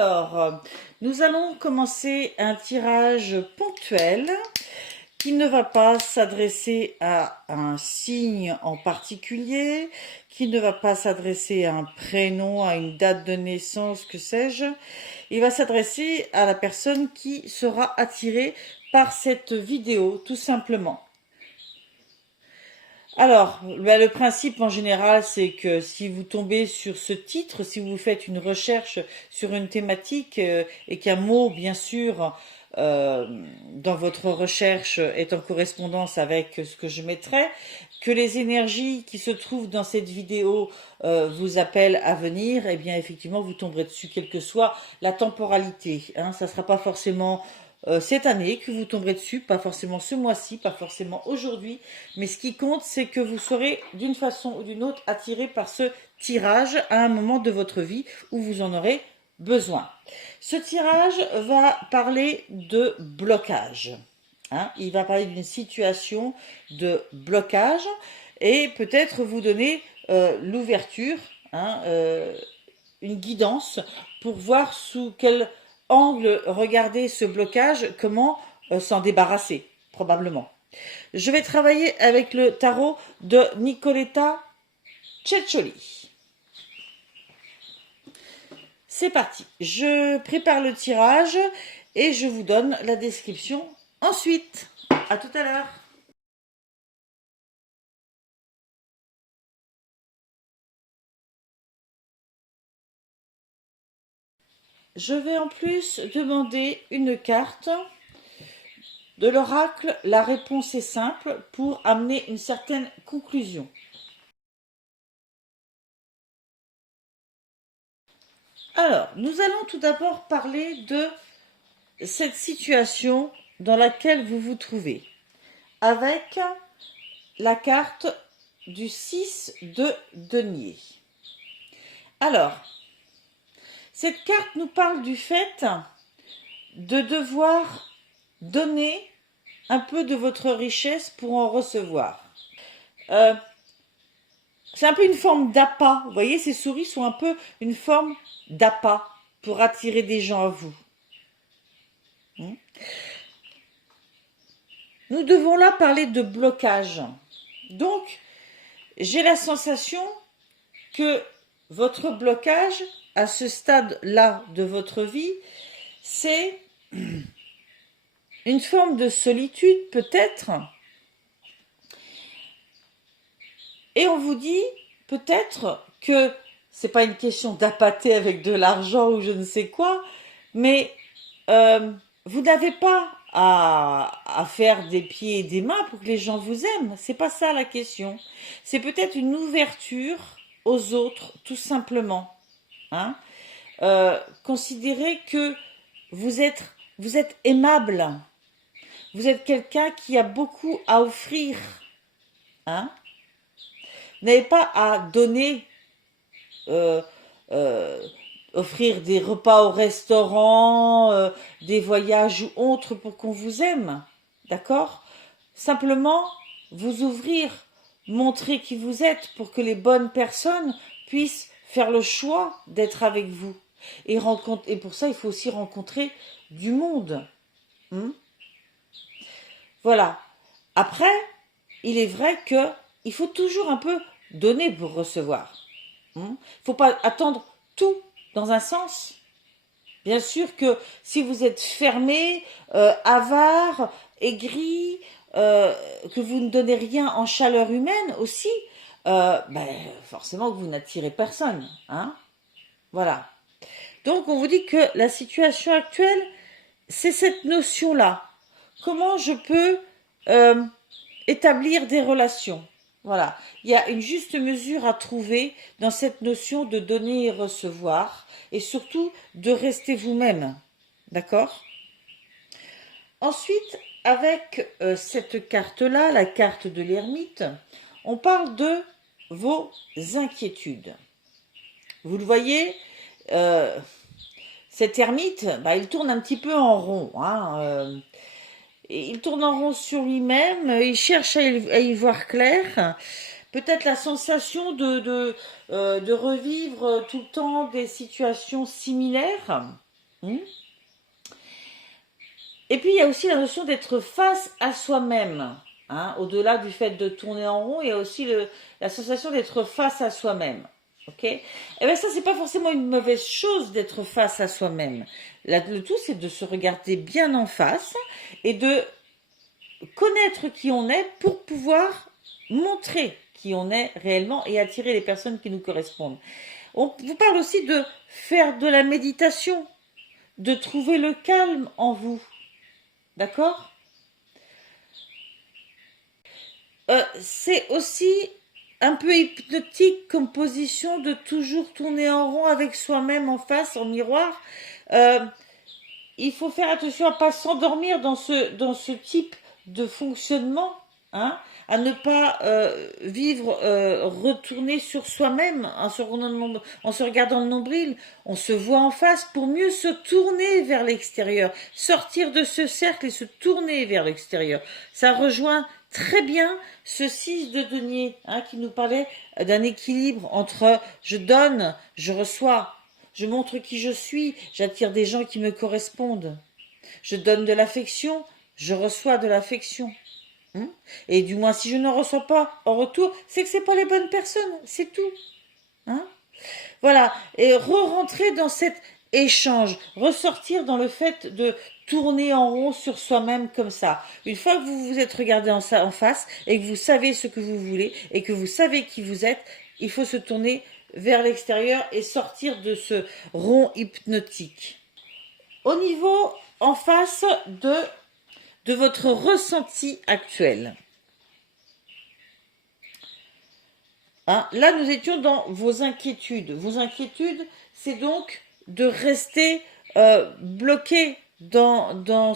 Alors, nous allons commencer un tirage ponctuel qui ne va pas s'adresser à un signe en particulier, qui ne va pas s'adresser à un prénom, à une date de naissance, que sais-je. Il va s'adresser à la personne qui sera attirée par cette vidéo, tout simplement. Alors, le principe en général, c'est que si vous tombez sur ce titre, si vous faites une recherche sur une thématique et qu'un mot, bien sûr, dans votre recherche est en correspondance avec ce que je mettrai, que les énergies qui se trouvent dans cette vidéo vous appellent à venir, eh bien effectivement vous tomberez dessus, quelle que soit la temporalité. Hein, ça ne sera pas forcément cette année que vous tomberez dessus, pas forcément ce mois-ci, pas forcément aujourd'hui, mais ce qui compte, c'est que vous serez d'une façon ou d'une autre attiré par ce tirage à un moment de votre vie où vous en aurez besoin. Ce tirage va parler de blocage. Hein, il va parler d'une situation de blocage et peut-être vous donner l'ouverture, hein, une guidance pour voir sous quel angle regarder ce blocage, comment s'en débarrasser, probablement. Je vais travailler avec le tarot de Nicoletta Ceccioli. C'est parti, je prépare le tirage et je vous donne la description ensuite. À tout à l'heure. Je vais en plus demander une carte de l'oracle. La réponse est simple pour amener une certaine conclusion. Alors, nous allons tout d'abord parler de cette situation dans laquelle vous vous trouvez, avec la carte du 6 de denier. Alors, cette carte nous parle du fait de devoir donner un peu de votre richesse pour en recevoir. C'est un peu une forme d'appât. Vous voyez, ces souris sont un peu une forme d'appât pour attirer des gens à vous. Nous devons là parler de blocage. Donc, j'ai la sensation que votre blocage, à ce stade-là de votre vie, c'est une forme de solitude peut-être. Et on vous dit peut-être que c'est pas une question d'appâter avec de l'argent ou je ne sais quoi, mais vous n'avez pas à faire des pieds et des mains pour que les gens vous aiment. C'est pas ça la question. C'est peut-être une ouverture aux autres, tout simplement. Hein, considérez que vous êtes aimable. Vous êtes quelqu'un qui a beaucoup à offrir. Hein, vous n'avez pas à donner, offrir des repas au restaurant, des voyages ou autres pour qu'on vous aime. D'accord? Simplement, vous ouvrir, montrer qui vous êtes pour que les bonnes personnes puissent faire le choix d'être avec vous. Et pour ça, il faut aussi rencontrer du monde. Voilà. Après, il est vrai qu'il faut toujours un peu donner pour recevoir. Il ne faut pas attendre tout dans un sens. Bien sûr que si vous êtes fermé, avare, aigri, que vous ne donnez rien en chaleur humaine aussi, forcément que vous n'attirez personne. Hein, voilà. Donc on vous dit que la situation actuelle, c'est cette notion-là. Comment je peux établir des relations? Voilà, il y a une juste mesure à trouver dans cette notion de donner et recevoir, et surtout de rester vous-même, d'accord? Ensuite, avec cette carte-là, la carte de l'ermite, on parle de vos inquiétudes. Vous le voyez, cet ermite, il tourne un petit peu en rond, hein, il tourne en rond sur lui-même, il cherche à y voir clair. Peut-être la sensation de revivre tout le temps des situations similaires. Hmm. Et puis, il y a aussi la notion d'être face à soi-même. Hein. Au-delà du fait de tourner en rond, il y a aussi la sensation d'être face à soi-même. Ok. Et bien ça, c'est pas forcément une mauvaise chose d'être face à soi-même. Le tout, c'est de se regarder bien en face et de connaître qui on est pour pouvoir montrer qui on est réellement et attirer les personnes qui nous correspondent. On vous parle aussi de faire de la méditation, de trouver le calme en vous. D'accord. C'est aussi un peu hypnotique comme position de toujours tourner en rond avec soi-même en face, en miroir. Euh, il faut faire attention à ne pas s'endormir dans ce type de fonctionnement, hein, à ne pas vivre, retourner sur soi-même en se regardant le nombril. On se voit en face pour mieux se tourner vers l'extérieur, sortir de ce cercle et se tourner vers l'extérieur. Ça rejoint très bien ce 6 de denier, hein, qui nous parlait d'un équilibre entre je donne, je reçois. Je montre qui je suis, j'attire des gens qui me correspondent. Je donne de l'affection, je reçois de l'affection. Hein. Et du moins, si je ne reçois pas en retour, c'est que ce n'est pas les bonnes personnes, c'est tout. Hein. Voilà, et re-rentrer dans cet échange, ressortir dans le fait de tourner en rond sur soi-même comme ça. Une fois que vous vous êtes regardé en face et que vous savez ce que vous voulez et que vous savez qui vous êtes, il faut se tourner vers l'extérieur et sortir de ce rond hypnotique. Au niveau en face de votre ressenti actuel. Hein, là, nous étions dans vos inquiétudes. Vos inquiétudes, c'est donc de rester bloqué dans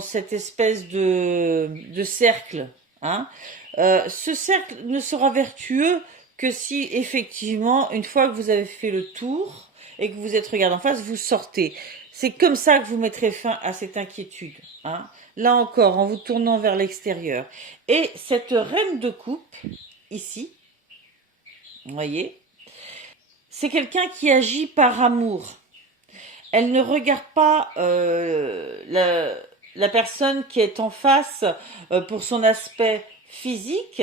cette espèce de cercle. Hein. Ce cercle ne sera vertueux que si, effectivement, une fois que vous avez fait le tour et que vous êtes regardé en face, vous sortez. C'est comme ça que vous mettrez fin à cette inquiétude. Hein. Là encore, en vous tournant vers l'extérieur. Et cette reine de coupe, ici, vous voyez, c'est quelqu'un qui agit par amour. Elle ne regarde pas la personne qui est en face pour son aspect physique,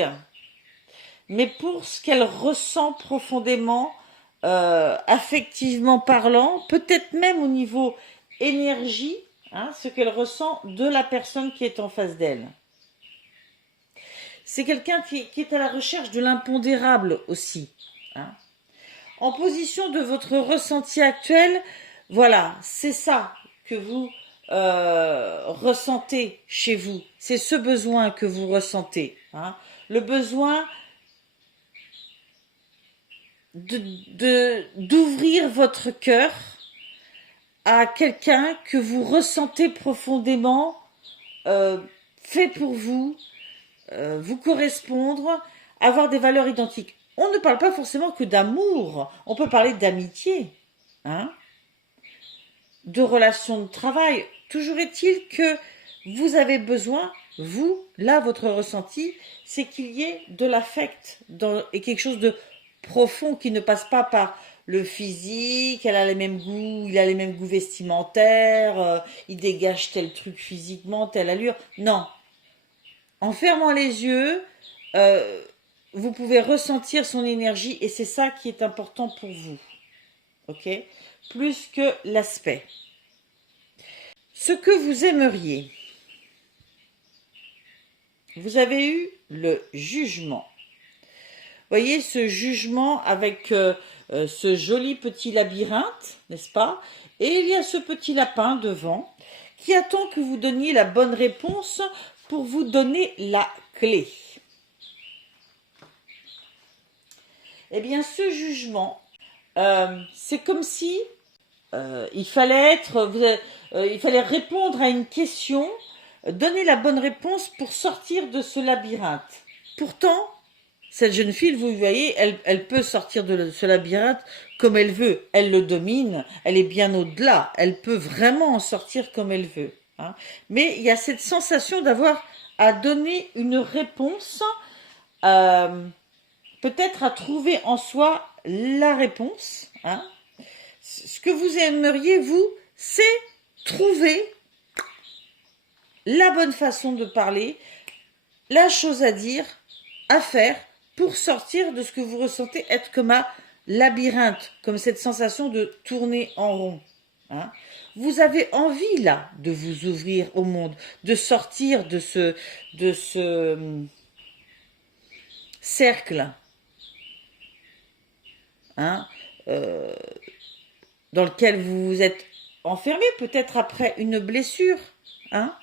mais pour ce qu'elle ressent profondément, affectivement parlant, peut-être même au niveau énergie, hein, ce qu'elle ressent de la personne qui est en face d'elle. C'est quelqu'un qui est à la recherche de l'impondérable aussi. Hein. En position de votre ressenti actuel, voilà, c'est ça que vous ressentez chez vous. C'est ce besoin que vous ressentez. Hein. Le besoin d'ouvrir votre cœur à quelqu'un que vous ressentez profondément, fait pour vous, vous correspondre, avoir des valeurs identiques. On ne parle pas forcément que d'amour, on peut parler d'amitié, hein, de relations de travail. Toujours est-il que vous avez besoin, vous, là, votre ressenti, c'est qu'il y ait de l'affect et quelque chose de profond qui ne passe pas par le physique, elle a les mêmes goûts, il a les mêmes goûts vestimentaires, il dégage tel truc physiquement, telle allure. Non. En fermant les yeux, vous pouvez ressentir son énergie et c'est ça qui est important pour vous. Ok ? Plus que l'aspect. Ce que vous aimeriez. Vous avez eu le jugement. Voyez ce jugement avec ce joli petit labyrinthe, n'est-ce pas? Et il y a ce petit lapin devant qui attend que vous donniez la bonne réponse pour vous donner la clé. Eh bien, ce jugement, c'est comme si il fallait répondre à une question, donner la bonne réponse pour sortir de ce labyrinthe. Pourtant, cette jeune fille, vous voyez, elle peut sortir de ce labyrinthe comme elle veut. Elle le domine, elle est bien au-delà. Elle peut vraiment en sortir comme elle veut. Hein. Mais il y a cette sensation d'avoir à donner une réponse, peut-être à trouver en soi la réponse. Hein. ce que vous aimeriez, vous, c'est trouver la bonne façon de parler, la chose à dire, à faire, pour sortir de ce que vous ressentez être comme un labyrinthe, comme cette sensation de tourner en rond. Hein. Vous avez envie, là, de vous ouvrir au monde, de sortir de ce cercle, hein, euh, dans lequel vous vous êtes enfermé, peut-être après une blessure. Hein.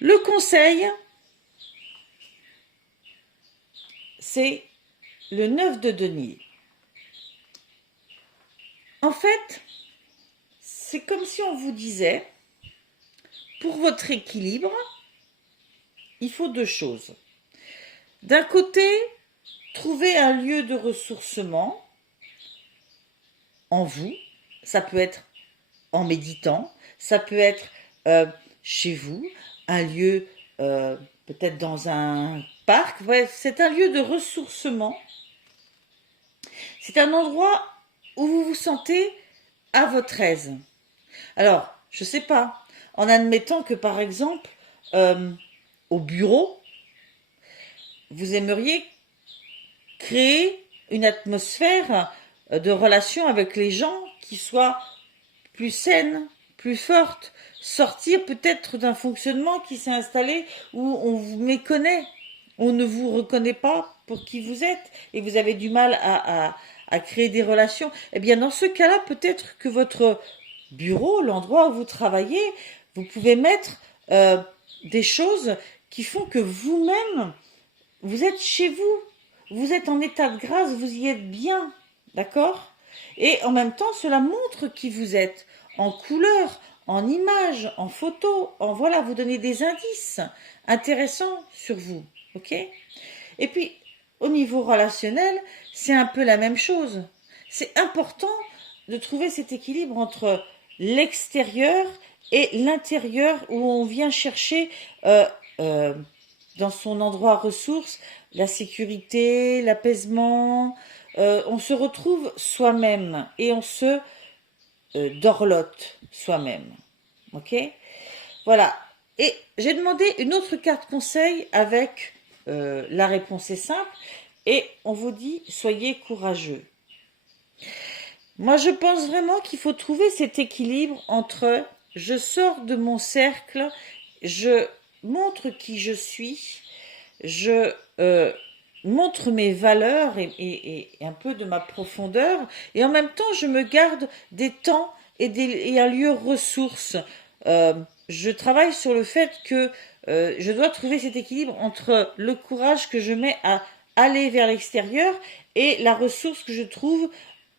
Le conseil, c'est le 9 de denier. En fait, c'est comme si on vous disait, pour votre équilibre, il faut deux choses. D'un côté, trouver un lieu de ressourcement en vous. Ça peut être en méditant, ça peut être chez vous, un lieu peut-être dans un parc. Bref, c'est un lieu de ressourcement. C'est un endroit où vous vous sentez à votre aise. Alors, je ne sais pas, en admettant que par exemple, au bureau, vous aimeriez créer une atmosphère de relation avec les gens qui soit plus saine, plus forte, sortir peut-être d'un fonctionnement qui s'est installé où on vous méconnaît, on ne vous reconnaît pas pour qui vous êtes et vous avez du mal à créer des relations. Eh bien, dans ce cas-là, peut-être que votre bureau, l'endroit où vous travaillez, vous pouvez mettre des choses qui font que vous-même, vous êtes chez vous, vous êtes en état de grâce, vous y êtes bien, d'accord? Et en même temps, cela montre qui vous êtes, en couleur, en images, en photos, en voilà, vous donnez des indices intéressants sur vous, ok? Et puis, au niveau relationnel, c'est un peu la même chose. C'est important de trouver cet équilibre entre l'extérieur et l'intérieur où on vient chercher dans son endroit ressource la sécurité, l'apaisement. On se retrouve soi-même et on se dorlote soi-même. Ok? Voilà. Et j'ai demandé une autre carte conseil avec la réponse est simple et on vous dit soyez courageux. Moi, je pense vraiment qu'il faut trouver cet équilibre entre je sors de mon cercle, je montre qui je suis, je montre mes valeurs et un peu de ma profondeur, et en même temps, je me garde des temps et un lieu ressource. Je travaille sur le fait que je dois trouver cet équilibre entre le courage que je mets à aller vers l'extérieur et la ressource que je trouve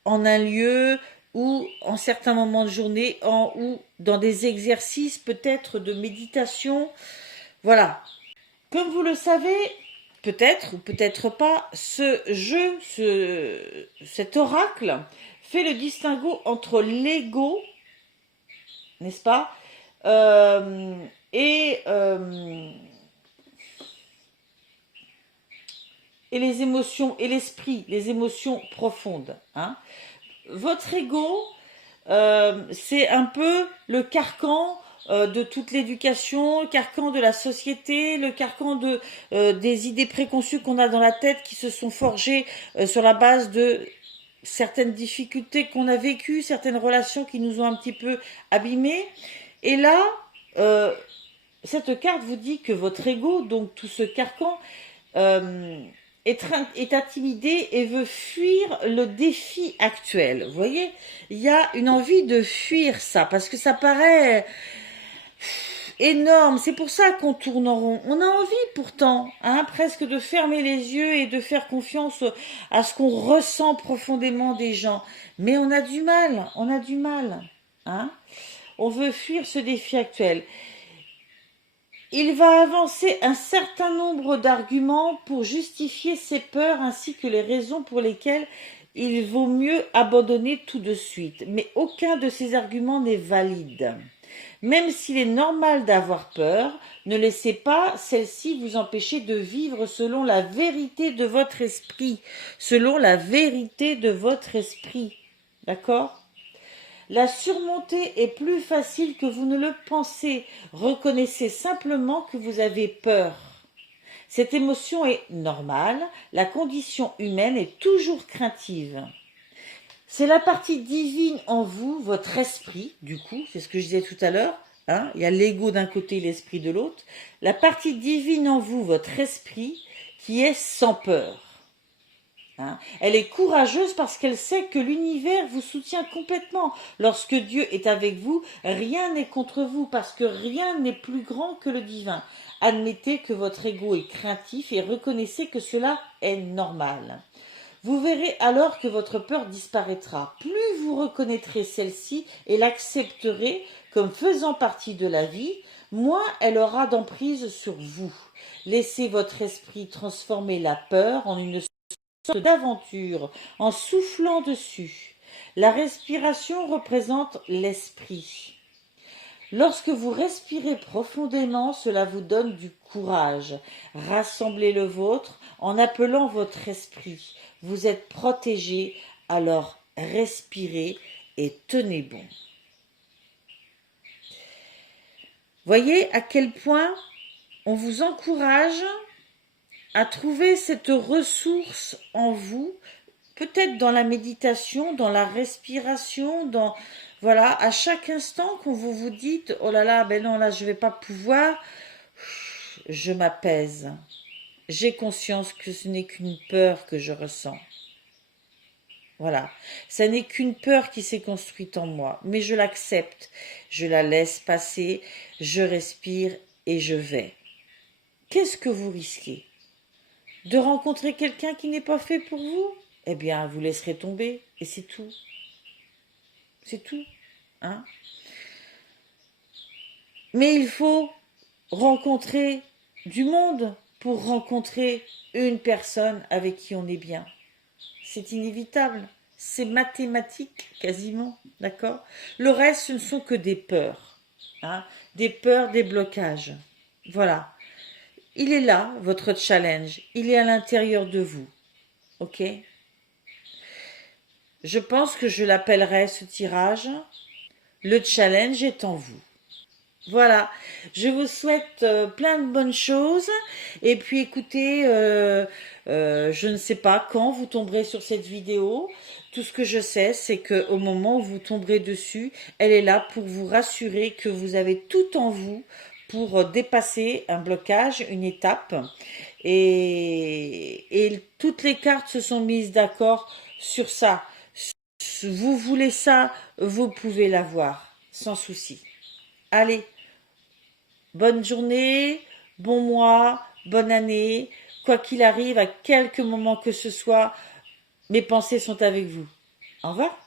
en un lieu ou en certains moments de journée ou dans des exercices peut-être de méditation. Voilà. Comme vous le savez, peut-être ou peut-être pas, ce jeu, cet oracle fait le distinguo entre l'ego, n'est-ce pas, et les émotions, et l'esprit, les émotions profondes. Hein. Votre ego, c'est un peu le carcan de toute l'éducation, le carcan de la société, le carcan des idées préconçues qu'on a dans la tête qui se sont forgées sur la base de certaines difficultés qu'on a vécues, certaines relations qui nous ont un petit peu abîmés. Et là, cette carte vous dit que votre ego, donc tout ce carcan, est intimidé et veut fuir le défi actuel. Vous voyez, il y a une envie de fuir ça, parce que ça paraît énorme. C'est pour ça qu'on tourne en rond. On a envie pourtant, hein, presque de fermer les yeux et de faire confiance à ce qu'on ressent profondément des gens. Mais on a du mal, hein. On veut fuir ce défi actuel. Il va avancer un certain nombre d'arguments pour justifier ses peurs ainsi que les raisons pour lesquelles il vaut mieux abandonner tout de suite. Mais aucun de ces arguments n'est valide. Même s'il est normal d'avoir peur, ne laissez pas celle-ci vous empêcher de vivre selon la vérité de votre esprit. Selon la vérité de votre esprit. D'accord? La surmonter est plus facile que vous ne le pensez. Reconnaissez simplement que vous avez peur. Cette émotion est normale, la condition humaine est toujours craintive. C'est la partie divine en vous, votre esprit, du coup, c'est ce que je disais tout à l'heure, hein, il y a l'ego d'un côté et l'esprit de l'autre. La partie divine en vous, votre esprit, qui est sans peur. Hein. Elle est courageuse parce qu'elle sait que l'univers vous soutient complètement. Lorsque Dieu est avec vous, rien n'est contre vous parce que rien n'est plus grand que le divin. Admettez que votre ego est craintif et reconnaissez que cela est normal. Vous verrez alors que votre peur disparaîtra. Plus vous reconnaîtrez celle-ci et l'accepterez comme faisant partie de la vie, moins elle aura d'emprise sur vous. Laissez votre esprit transformer la peur en une sorte d'aventure en soufflant dessus. La respiration représente l'esprit. Lorsque vous respirez profondément, cela vous donne du courage. Rassemblez le vôtre en appelant votre esprit. Vous êtes protégé, alors respirez et tenez bon. Voyez à quel point on vous encourage à trouver cette ressource en vous, peut-être dans la méditation, dans la respiration, dans voilà, à chaque instant quand vous vous dites oh là là, ben non, là je vais pas pouvoir, je m'apaise. J'ai conscience que ce n'est qu'une peur que je ressens. Voilà, ça n'est qu'une peur qui s'est construite en moi, mais je l'accepte, je la laisse passer, je respire et je vais. Qu'est-ce que vous risquez? De rencontrer quelqu'un qui n'est pas fait pour vous? Eh bien, vous laisserez tomber et c'est tout. C'est tout. Hein? Mais il faut rencontrer du monde pour rencontrer une personne avec qui on est bien. C'est inévitable. C'est mathématique quasiment. D'accord? Le reste, ce ne sont que des peurs. Hein? Des peurs, des blocages. Voilà. Il est là, votre challenge. Il est à l'intérieur de vous. Ok? Je pense que je l'appellerai ce tirage Le challenge est en vous. Voilà, je vous souhaite plein de bonnes choses et puis écoutez, je ne sais pas quand vous tomberez sur cette vidéo. Tout ce que je sais, c'est qu'au moment où vous tomberez dessus, elle est là pour vous rassurer que vous avez tout en vous pour dépasser un blocage, une étape. Et toutes les cartes se sont mises d'accord sur ça. Vous voulez ça, vous pouvez l'avoir, sans souci. Allez, bonne journée, bon mois, bonne année. Quoi qu'il arrive, à quelque moment que ce soit, mes pensées sont avec vous. Au revoir.